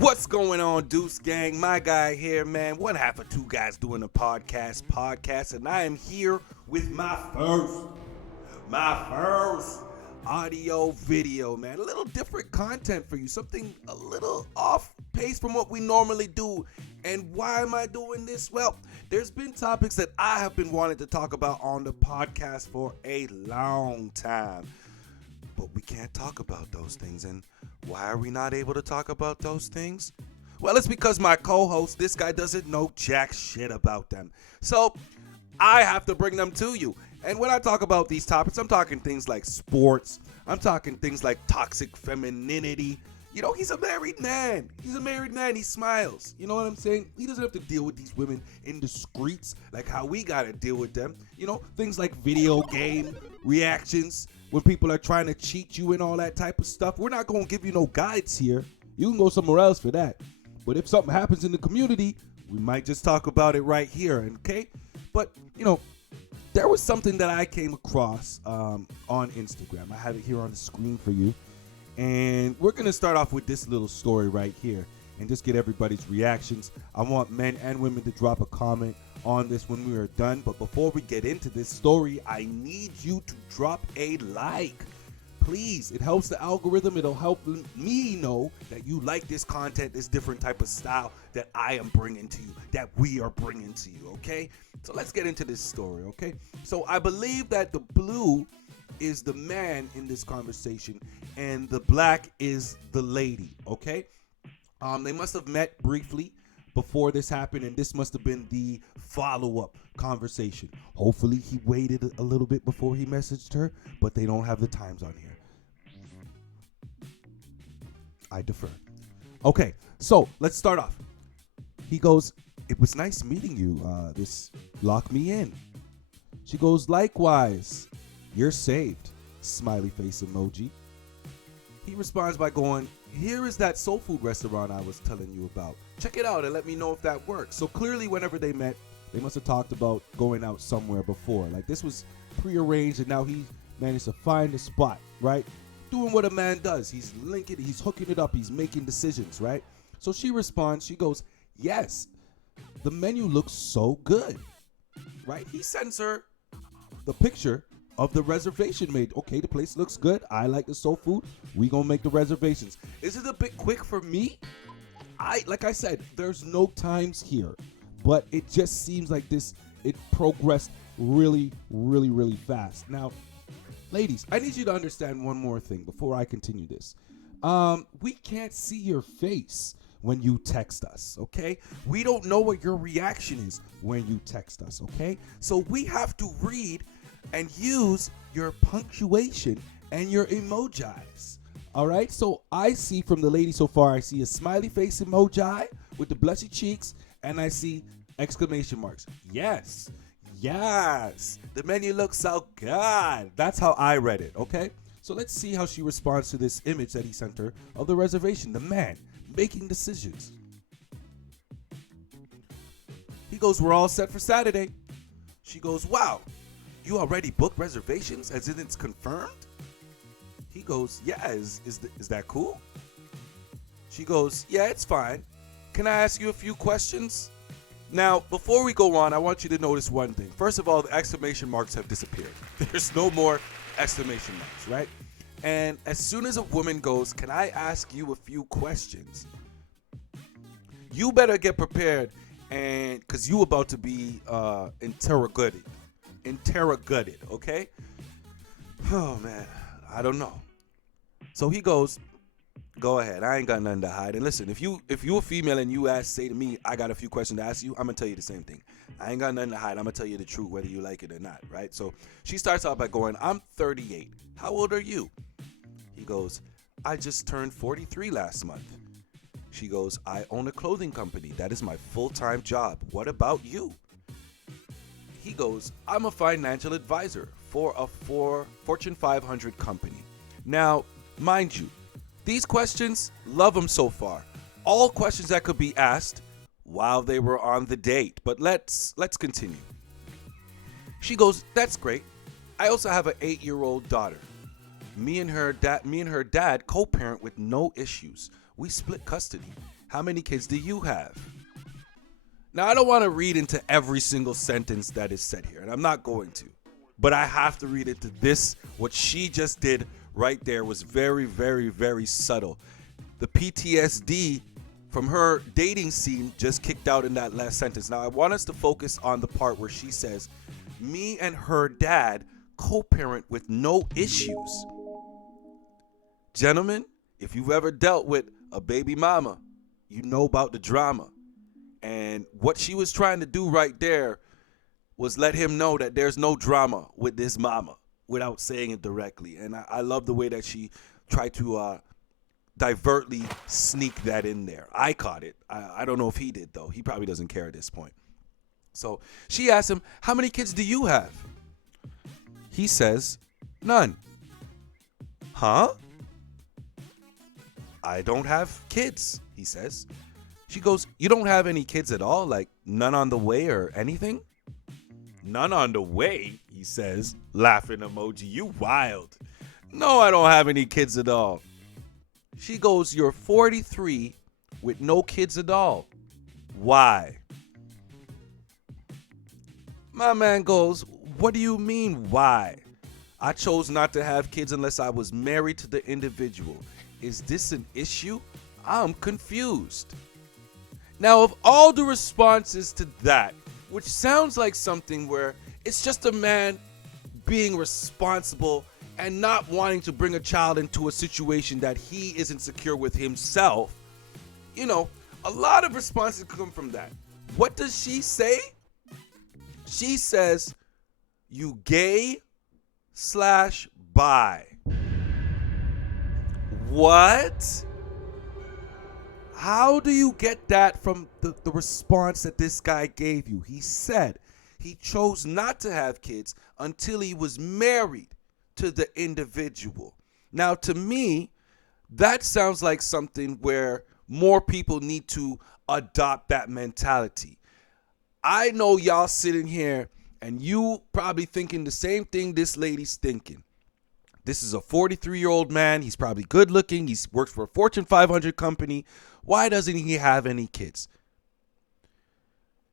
What's going on, Deuce Gang? My guy here, man. One half of two guys doing a podcast, and I am here with my first audio video, man. A little different content for you, something a little off pace from what we normally do. And why am I doing this? Well, there's been topics that I have been wanting to talk about on the podcast for a long time, but we can't talk about those things. And why are we not able to talk about those things? Well, it's because my co-host, this guy doesn't know jack shit about them. So I have to bring them to you. And when I talk about these topics, I'm talking things like sports. I'm talking things like toxic femininity. You know, he's a married man. He smiles. You know what I'm saying? He doesn't have to deal with these women in the streets like how we got to deal with them. You know, things like video game reactions when people are trying to cheat you and all that type of stuff. We're not going to give you no guides here. You can go somewhere else for that. But if something happens in the community, we might just talk about it right here, okay? But, you know, there was something that I came across on Instagram. I have it here on the screen for you. And we're going to start off with this little story right here and just get everybody's reactions. I want men and women to drop a comment on this when we are done. But before we get into this story, I need you to drop a like. Please, it helps the algorithm. It'll help me know that you like this content, this different type of style that I am bringing to you, that we are bringing to you, okay? So let's get into this story, okay? So I believe that the blue is the man in this conversation and the black is the lady, okay? They must have met briefly before this happened, and this must have been the follow-up conversation. Hopefully he waited a little bit before he messaged her, but they don't have the times on here. I defer. Okay, so let's start off. He goes, "It was nice meeting you. This locked me in." She goes, "Likewise. You're saved." Smiley face emoji. He responds by going, "Here is that soul food restaurant I was telling you about. Check it out and let me know if that works." So clearly whenever they met, they must have talked about going out somewhere before. Like this was prearranged and now he managed to find a spot, right? Doing what a man does. He's linking, he's hooking it up, he's making decisions, right? So she responds, she goes, "Yes, the menu looks so good," right? He sends her the picture of the reservation made. Okay, the place looks good. I like the soul food. We gonna make the reservations. Is it a bit quick for me? Like I said, there's no times here, but it just seems like it progressed really, really, really fast. Now, ladies, I need you to understand one more thing before I continue this. We can't see your face when you text us, okay? We don't know what your reaction is when you text us, okay? So we have to read and use your punctuation and your emojis. All right, so I see from the lady so far, I see a smiley face emoji with the blushy cheeks, and I see exclamation marks. Yes, the menu looks so good. That's how I read it, okay? So let's see how she responds to this image that he sent her of the reservation, the man making decisions. He goes, "We're all set for Saturday." She goes, "Wow. You already booked reservations as in it's confirmed?" He goes, "Yeah, is that cool?" She goes, "Yeah, it's fine. Can I ask you a few questions?" Now, before we go on, I want you to notice one thing. First of all, the exclamation marks have disappeared. There's no more exclamation marks, right? And as soon as a woman goes, "Can I ask you a few questions?" you better get prepared, and because you about to be interrogated, okay? Oh man, I don't know. So he goes, "Go ahead, I ain't got nothing to hide. And listen, if you a female and you say to me, I got a few questions to ask you, I'm gonna tell you the same thing. I ain't got nothing to hide. I'm gonna tell you the truth, whether you like it or not, right?" So she starts out by going, "I'm 38. How old are you?" He goes, "I just turned 43 last month." She goes, "I own a clothing company. That is my full-time job. What about you?" He goes, "I'm a financial advisor for a Fortune 500 company." Now, mind you, these questions, love them so far. All questions that could be asked while they were on the date. But let's continue. She goes, "That's great. I also have an 8-year-old daughter. Me and her dad co-parent with no issues. We split custody. how many kids do you have? Now, I don't want to read into every single sentence that is said here, and I'm not going to. But I have to read into this. What she just did right there was very, very, very subtle. The PTSD from her dating scene just kicked out in that last sentence. Now, I want us to focus on the part where she says, me and her dad co-parent with no issues. Gentlemen, if you've ever dealt with a baby mama, you know about the drama. And what she was trying to do right there was let him know that there's no drama with this mama without saying it directly. And I love the way that she tried to divertly sneak that in there. I caught it. I don't know if he did, though. He probably doesn't care at this point. So she asked him, how many kids do you have? He says, none. Huh? I don't have kids, he says. She goes, you don't have any kids at all? Like none on the way or anything? None on the way, he says, laughing emoji. You wild. No, I don't have any kids at all. She goes, you're 43 with no kids at all. Why? My man goes, what do you mean, why? I chose not to have kids unless I was married to the individual. Is this an issue? I'm confused. Now, of all the responses to that, which sounds like something where it's just a man being responsible and not wanting to bring a child into a situation that he isn't secure with himself, you know, a lot of responses come from that. What does she say? She says, you gay/bi. What? How do you get that from the response that this guy gave you? He said he chose not to have kids until he was married to the individual. Now, to me, that sounds like something where more people need to adopt that mentality. I know y'all sitting here and you probably thinking the same thing this lady's thinking. This is a 43-year-old man. He's probably good looking. He works for a Fortune 500 company. Why doesn't he have any kids?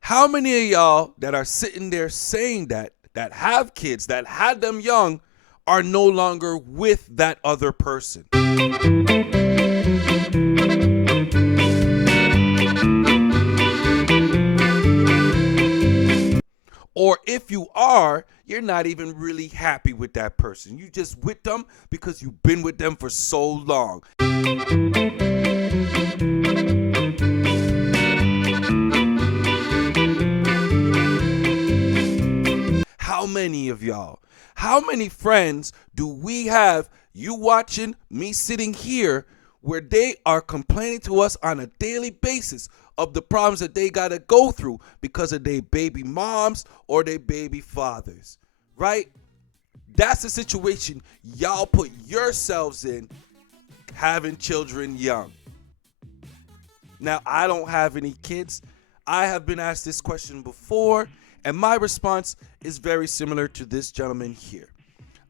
How many of y'all that are sitting there saying that have kids, that had them young, are no longer with that other person? Or if you are, you're not even really happy with that person. You just with them because you've been with them for so long. How many of y'all, how many friends do we have, you watching, me sitting here, where they are complaining to us on a daily basis of the problems that they got to go through because of their baby moms or their baby fathers, right? That's the situation y'all put yourselves in, having children young. Now, I don't have any kids. I have been asked this question before, and my response is very similar to this gentleman here.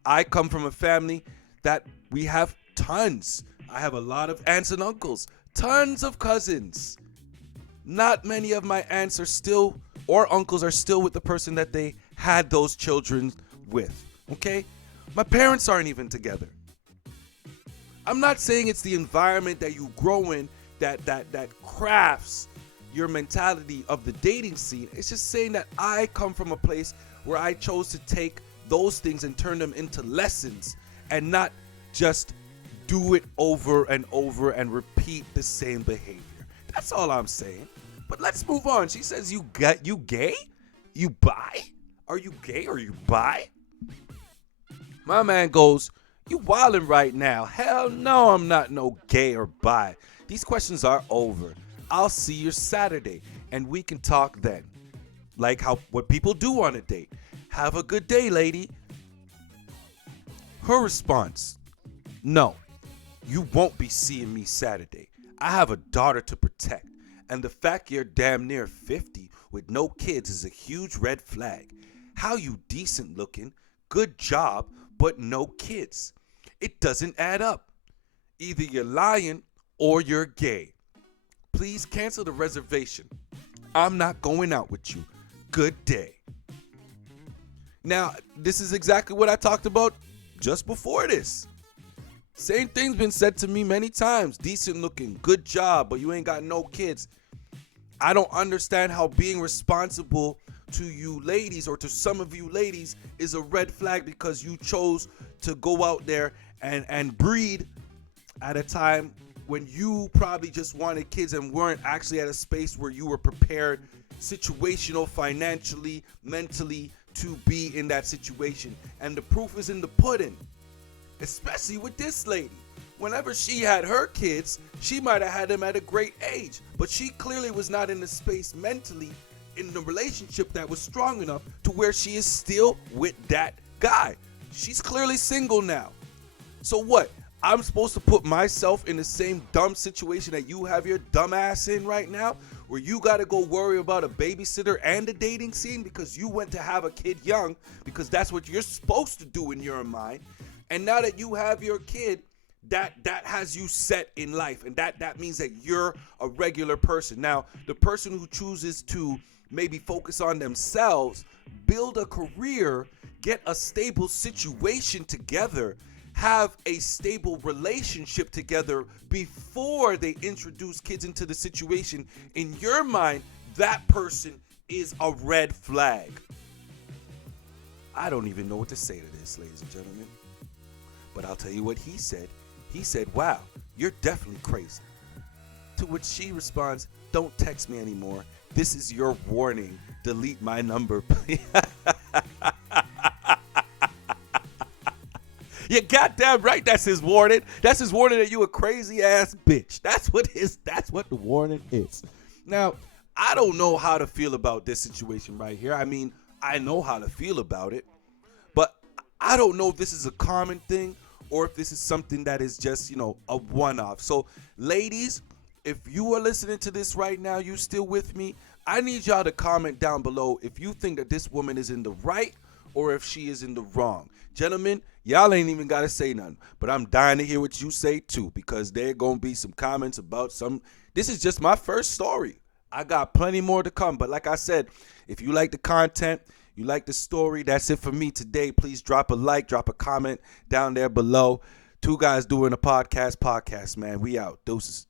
I come from a family that we have tons. I have a lot of aunts and uncles, tons of cousins. Not many of my aunts are still, or uncles are still with the person that they had those children with, okay? My parents aren't even together. I'm not saying it's the environment that you grow in that crafts your mentality of the dating scene. It's just saying that I come from a place where I chose to take those things and turn them into lessons and not just do it over and over and repeat the same behavior. That's all I'm saying. But let's move on. She says, you gay? You bi? Are you gay or you bi? My man goes, you wildin' right now. Hell no, I'm not no gay or bi. These questions are over. I'll see you Saturday and we can talk then. Like what people do on a date. Have a good day, lady. Her response, no, you won't be seeing me Saturday. I have a daughter to protect, and the fact you're damn near 50 with no kids is a huge red flag. How you decent looking, good job, but no kids. It doesn't add up. Either you're lying or you're gay. Please cancel the reservation. I'm not going out with you. Good day. Now, this is exactly what I talked about just before this. Same thing's been said to me many times. Decent looking, good job, but you ain't got no kids. I don't understand how being responsible to you ladies, or to some of you ladies, is a red flag because you chose to go out there and breed at a time when you probably just wanted kids and weren't actually at a space where you were prepared situational, financially, mentally to be in that situation. And the proof is in the pudding, especially with this lady. Whenever she had her kids, she might have had them at a great age, but she clearly was not in the space mentally in the relationship that was strong enough to where she is still with that guy. She's clearly single now. So what? I'm supposed to put myself in the same dumb situation that you have your dumb ass in right now, where you got to go worry about a babysitter and a dating scene because you went to have a kid young, because that's what you're supposed to do in your mind. And now that you have your kid, that has you set in life, and that means that you're a regular person. Now, the person who chooses to maybe focus on themselves, build a career, get a stable situation together, have a stable relationship together before they introduce kids into the situation, in your mind, that person is a red flag. I don't even know what to say to this, ladies and gentlemen. But I'll tell you what he said. He said, wow, you're definitely crazy. To which she responds, don't text me anymore. This is your warning. Delete my number, please. You goddamn right, that's his warning. That's his warning that you a crazy ass bitch. That's what the warning is. Now, I don't know how to feel about this situation right here. I mean, I know how to feel about it, but I don't know if this is a common thing or if this is something that is just, a one-off. So, ladies, if you are listening to this right now, you still with me, I need y'all to comment down below if you think that this woman is in the right or if she is in the wrong. Gentlemen, y'all ain't even got to say nothing, but I'm dying to hear what you say too, because there going to be some comments about this is just my first story. I got plenty more to come, but like I said, if you like the content, you like the story, that's it for me today. Please drop a like, drop a comment down there below. Two guys doing a podcast, man. We out. Deuces.